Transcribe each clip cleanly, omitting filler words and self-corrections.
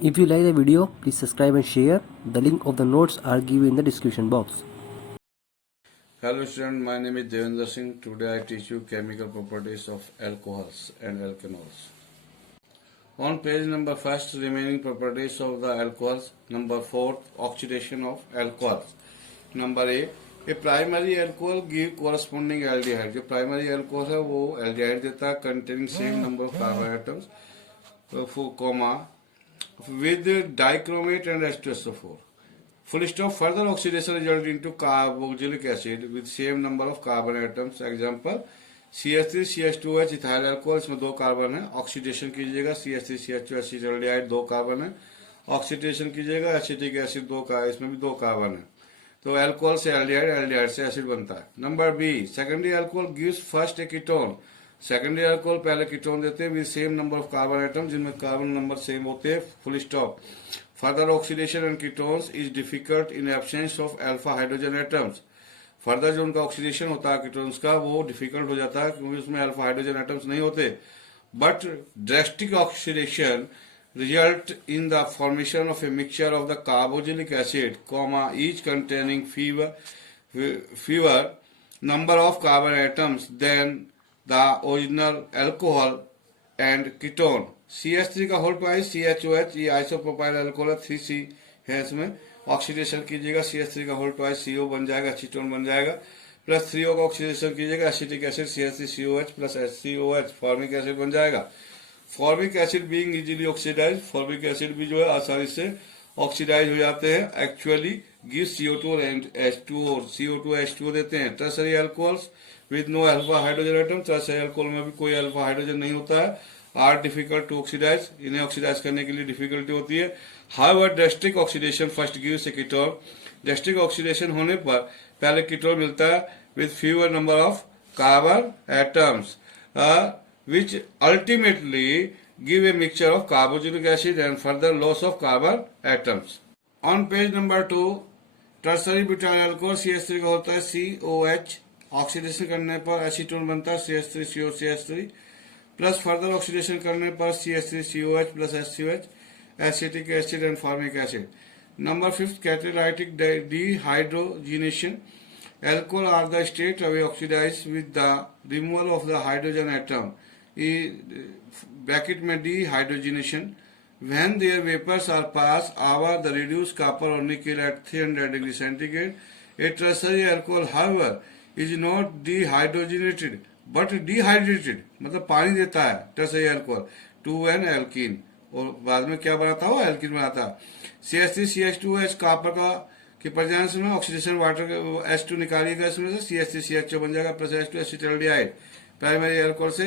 If you like the video, please subscribe and share. The link of the notes are given in the description box. Hello student, my name is Devendra Singh. Today I teach you chemical properties of alcohols and alkanols. On page number 1, remaining properties of the alcohols. Number 4, oxidation of alcohols. Number A primary alcohol give corresponding aldehyde. जो primary alcohol है वो aldehyde देता है containing same number of carbon atoms, comma with dichromate and H2SO4. Full stop. Further oxidation result into carboxylic acid with same number of carbon atoms. Example CH3 CH2H ethyl alcohol, इसमें 2 carbon है. Oxidation कीजिएगा CH3 CH2 acetaldehyde 2 carbon है. Oxidation कीजिएगा acetic acid 2 का, इसमें भी 2 carbon है. तो अल्कोहल से एल्डिहाइड, एल्डिहाइड से एसिड बनता है. Number b secondary alcohol gives first a ketone. Secondary alcohol पहले कीटोन देते हैं with same number of carbon item, जिनमें कार्बन नंबर सेम होते हैं. Full stop. Further oxidation and ketones is difficult in absence of alpha hydrogen atoms. Further जो उनका oxidation होता है कीटोन्स का वो डिफिकल्ट हो जाता है क्योंकि उसमें अल्फा हाइड्रोजन एटम्स नहीं होते. But drastic oxidation result in the formation of a mixture of the carboxylic acid, each containing fewer number of carbon atoms than the original alcohol and ketone. CH3 का whole twice CHOH, ये isopropyl alcohol 3C है. इसमें oxidation कीजिएगा CH3 का whole twice CO बन जाएगा, ketone बन जाएगा. प्लस 3O का ऑक्सीडेशन कीजिएगा acetic acid CH3COH plus HCOH formic acid बन जाएगा. Formic acid being easily oxidise, formic acid भी जो है आसानी से ऑक्सीडाइज हो जाते हैं. Actually give CO2 and H2O, CO2 H2O देते हैं. Tertiary alcohols with no alpha hydrogen atom, tertiary alcohol में भी कोई अल्फा हाइड्रोजन नहीं होता है. आर डिफिकल्ट टू ऑक्सीडाइज, इन्हें ऑक्सीडाइज करने के लिए डिफिकल्टी होती है. However drastic oxidation first gives a ketone. Drastic oxidation होने पर पहले कीटोन मिलता है with fewer number of carbon atoms, which ultimately give a mixture of carboxylic acid and further loss of carbon atoms. On page number 2, tertiary butyl alcohol CH3 का होता है COH. Oxidation करने पर एसीटोन बनता है CH3COCH3 plus further oxidation करने पर CH3COH plus HCOH, acetic acid and formic acid. Number 5, catalytic dehydrogenation. Alcohol are the state of oxidized with the removal of the hydrogen atom, bracket में dehydrogenation. When their vapors are passed over the reduced copper or nickel at 300 degree centigrade, a tertiary alcohol, however, is not dehydrogenated but dehydrated, मतलब पानी देता है tertiary alcohol to an alkene, और बाद में क्या बनाता है वो एल्कीन बनाता है. CH3CH2H कॉपर का कि प्रेजेंस में ऑक्सीडेशन वाटर H2 निकालिएगा, इसमें से CH3CHO बन जाएगा plus H2 acetaldehyde. Primary alcohol से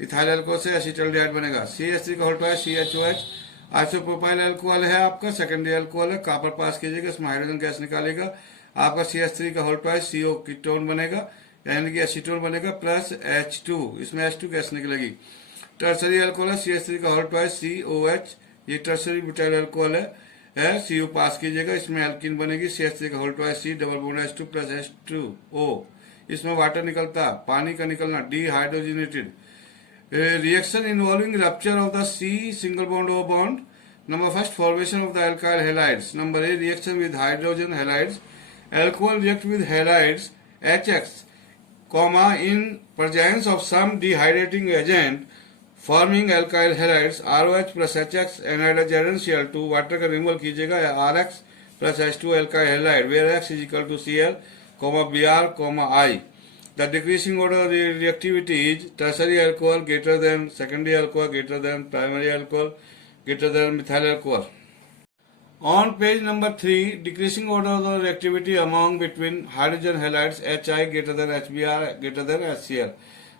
इथाइल अल्कोहल से एसिटाल्डिहाइड बनेगा. CH3 का whole twice CHOH isopropyl alcohol है आपका, सेकेंडरी अल्कोहल है. कॉपर पास कीजिएगा, इसमें हाइड्रोजन गैस निकालेगा, आपका CH3 का होल ट्वाइस CO कीटोन बनेगा, यानी कि एसीटोन बनेगा प्लस H2, इसमें H2 गैस निकलेगी. टर्सरी अल्कोहल है CH3 का होल ट्वाइस COH, ये टर्सरी बुटाइल अल्कोहल है CO पास कीजिएगा, इसमें एल्कीन बनेगी CH3 का whole twice C double bond H2 plus H2O, इसमें वाटर निकलता, पानी का निकलना, dehydrogenated. Reaction involving rupture of the C single bond O बॉन्ड. Number first, formation of the alkyl halides. Number a, reaction with hydrogen halides. Alcohol react with halides HX, in presence of some dehydrating agent forming alkyl halides ROH plus HX anhydrous Cl2. Water का removal कीजिएगा RX plus H2 alkyl halide where X is equal to Cl, Br, I. The decreasing order of the reactivity is tertiary alcohol greater than secondary alcohol greater than primary alcohol greater than methyl alcohol. On page number 3, decreasing order of the reactivity among between hydrogen halides Hi greater than Hbr greater than HCl.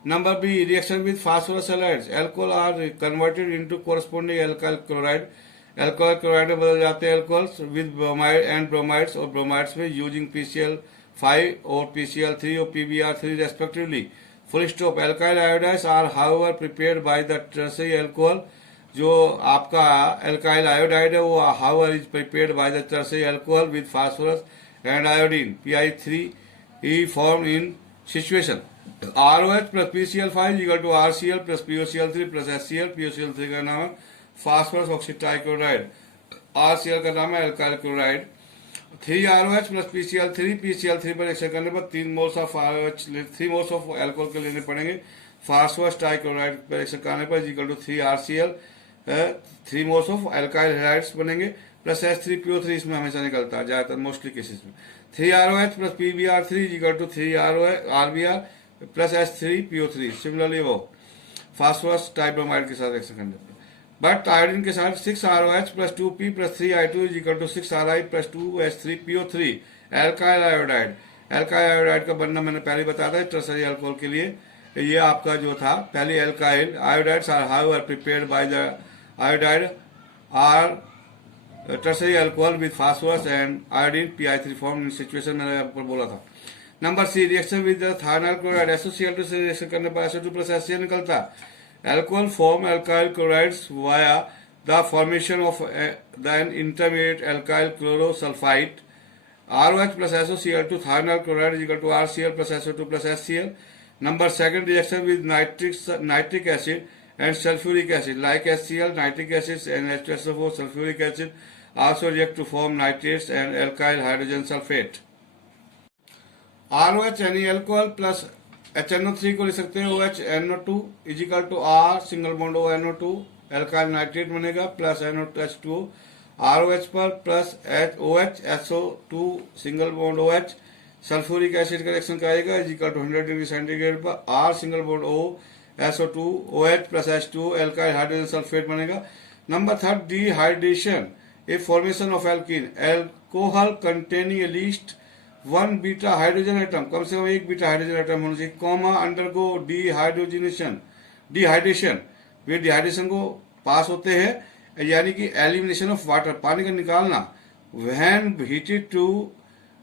Number B, reaction with phosphorus halides. Alcohol are converted into corresponding alkyl chloride. Alcohol chloride में बदल जाते हैं alcohols with bromide and bromides और bromides में using PCl5 और PCl3 और PbR3 respectively. Full stop. Alkyl iodides are however prepared by the tertiary alcohol. जो आपका एल्काइल आयोडाइड है वो however is prepared by the tertiary alcohol with phosphorus and iodine Pi3 form in situation ROH plus PCl5 equal to RCl plus POCl3 plus HCl. POCl3 का नाम है phosphorus ऑक्सीट्राइक्लोराइड. RCl का नाम है alkyl chloride. 3ROH plus PCl3 पर reaction करने पर 3 moles of ROH 3 moles of alcohol के लेने पड़ेंगे। फास्फोरस ट्राइक्लोराइड पर रिएक्शन करने पर equal to 3RCl 3 moles of alkyl halides बनेंगे प्लस H3PO3 इसमें हमेशा निकलता है ज्यादातर मोस्टली केसेस में। 3ROH plus PBr3 equal to 3RBr plus H3PO3। Similarly वो फास्फोरस ट्राइब्रोमाइड के साथ रिएक्शन करने पर बट आयोडीन के साथ 6ROH plus 2P plus 3I2 is equal to 6Ri plus 2H3PO3 alkyl iodide. Alkyl iodide का बनना मैंने पहले बताया था टर्सरी अल्कोहल के लिए। ये आपका जो था पहले alkyl iodides are however prepared by the iodide are tertiary alcohol with phosphorus and iodine PI3 form in situation मैंने आपको बोला था। Number c reaction with thionyl chloride SOCl2 से रिएक्शन करने पर SO2 प्लस HCl निकलता है। Alcohol form alkyl chlorides via the formation of an intermediate alkyl chlorosulfide. ROH plus SOCl2 thionyl chloride is equal to RCl plus SO2 plus HCl. Number second reaction with nitric acid and sulfuric acid like HCl, nitric acid and H2SO4 sulfuric acid also react to form nitrates and alkyl hydrogen sulfate. ROH यानी alcohol plus HNO3 को लिख सकते हैं OHNO2 is equal to R single bond ONO2 alkyl nitrate बनेगा plus NO2H2O। ROH पर plus OH SO2 single bond OH sulphuric acid का reaction कराएगा is equal to 100 degree centigrade पर R single bond O SO2 OH plus H2O alkyl hydrogen sulphate बनेगा। Number third dehydration a formation of alkene alcohol containing at least 1 beta hydrogen atom कम से कम 1 beta hydrogen atom होना चाहिए comma undergo dehydration वे dehydration को पास होते हैं यानी कि elimination of water पानी का निकालना when heated to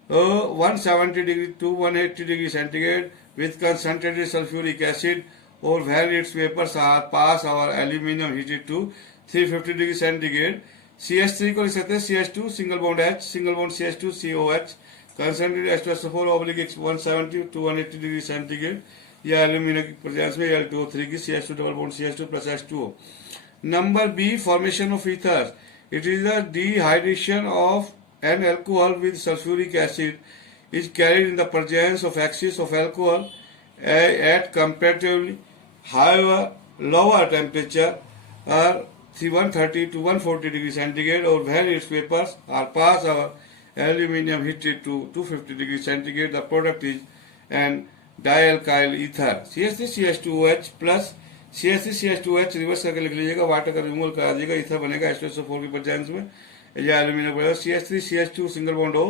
170 degree to 180 degree centigrade with concentrated sulphuric acid और when its vapours are pass और aluminium heated to 350 degree centigrade. CH3 को लिख सकते हैं CH2 single bond H single bond CH2 COH concentrated H2SO4 oblique 170 to 180 degree centigrade या aluminium की presence में Al2O3 की CH2 double bond CH2 plus H2O। Number B formation of ether it is the dehydration of an alcohol with sulphuric acid is carried in the presence of excess of alcohol at comparatively higher lower temperature 130 to 140 degree centigrade or when its vapors are pass our aluminium heated to 250 degree centigrade the product is an dialkyl ether CH3CH2OH plus CH3CH2OH reverse करके लिख लीजिएगा water का removal करा दीजिएगा ether बनेगा H2SO4 की presence में या एल्यूमिनियम बनेगा CH3CH2 single bond O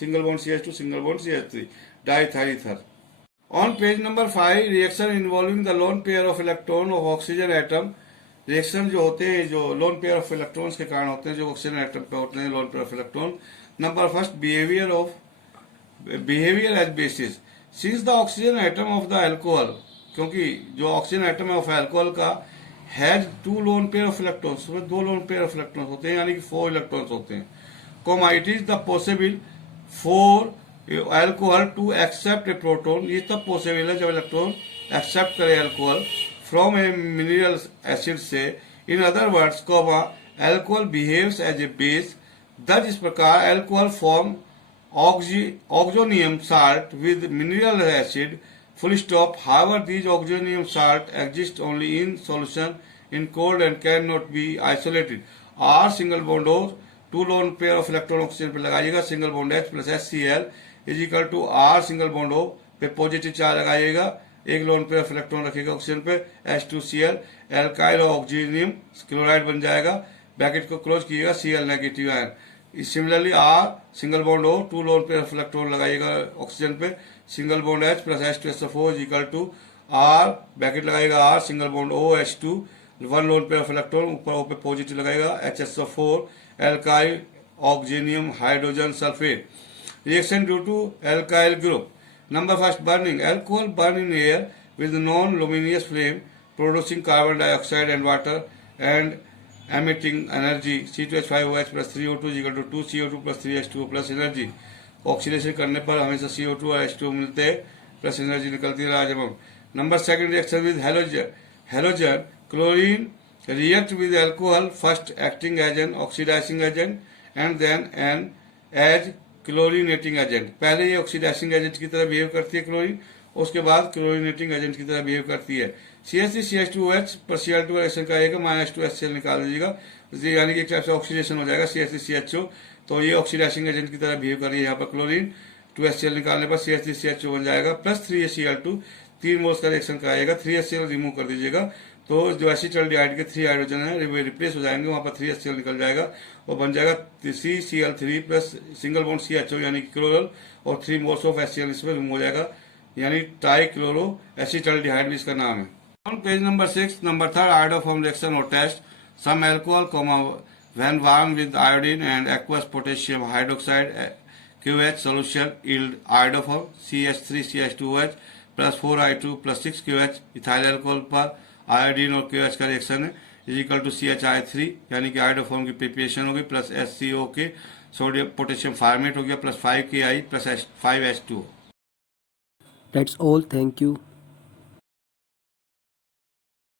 single bond CH2 single bond CH3 diethyl ether. On page number 5 reaction involving the lone pair of electron of oxygen atom reaction जो होते हैं जो लोन पेयर ऑफ इलेक्ट्रॉन्स के कारण होते हैं जो ऑक्सीजन एटम पे होते हैं lone pair of electron. Number first behaviour as bases since the oxygen atom of the alcohol क्योंकि जो ऑक्सीजन एटम है ऑफ अल्कोहल का has 2 lone pair of electrons उसमें 2 लोन पेयर ऑफ इलेक्ट्रॉन्स होते हैं यानी कि 4 इलेक्ट्रॉन्स होते हैं comma it is the possible for alcohol to accept a proton ये तब पॉसिबल है जब इलेक्ट्रॉन एक्सेप्ट करे alcohol from a mineral acid से in other words comma alcohol behaves as a base thus इस प्रकार alcohol form oxonium salt with mineral acid full stop however these oxonium salt exist only in solution in cold and cannot be isolated R single bond O 2 lone pair of electron oxygen पे लगाइएगा single bond H plus HCl is equal to R single bond O पे positive charge लगाइएगा एक loan pair electron रखेगा oxygen पे H2Cl alkyl ऑक्सीजनियम chloride बन जाएगा bracket को क्लोज कीजिएगा Cl negative ion. Similarly R single bond O 2 lone pair electron लगाइएगा ऑक्सीजन पे single bond H plus H2SO4 is equal to R bracket लगाइएगा R single bond O H2 1 lone pair electron ऊपर O पे positive लगाएगा HSO4 alkyl oxygenium hydrogen sulphate reaction due to alkyl group. Number first burning alcohol burn in air with non-luminous flame producing carbon dioxide and water and emitting energy C2H5OH plus 3O2 is equal to 2CO2 plus 3H2O plus energy। Oxidation करने पर हमेशा CO2 और H2O मिलते हैं plus energy निकलती है। Number second reaction with halogen chlorine react with alcohol first acting as an oxidizing agent and then as chlorinating agent. पहले ये ऑक्सीडाइजिंग एजेंट की तरह बिहेव करती है क्लोरीन, उसके बाद क्लोरीनेटिंग एजेंट की तरह बिहेव करती है. CH3CH2OH पर Cl2 रिएक्शन कराएगा, -2HCl निकाल दीजिएगा, यानी कि एक टाइप से ऑक्सीडेशन हो जाएगा CH3CHO. तो ये ऑक्सीडाइजिंग एजेंट की तरह बिहेव कर रही है यहाँ पर क्लोरीन. 2HCl निकालने पर CH3CHO बन जाएगा प्लस 3Cl2, 3 मोल्स का रिएक्शन कराएगा. 3HCl रिमूव कर दीजिएगा, तो जो एसिटल्डिहाइड के 3 हाइड्रोजन है वे रिप्लेस हो जाएंगे, वहां पर 3HCl निकल जाएगा और बन जाएगा CCl3 plus single bond CHO यानी कि क्लोरल, और 3 मोल्स ऑफ HCl इसमें रिमूव हो जाएगा, यानी ट्राइक्लोरो एसिटल्डिहाइड भी इसका नाम है. On page number 6, number 3 iodoform reaction और test. Some alcohol when warm with iodine and aqueous potassium hydroxide QH solution yield iodoform CH3CH2OH plus 4I2 plus 6QH. Ethyl alcohol पर iodine और QH का reaction है is equal to CHI3, यानी कि iodoform की preparation होगी, plus SCO के sodium potassium format हो गया, plus 5KI plus 5H2. That's all. Thank you.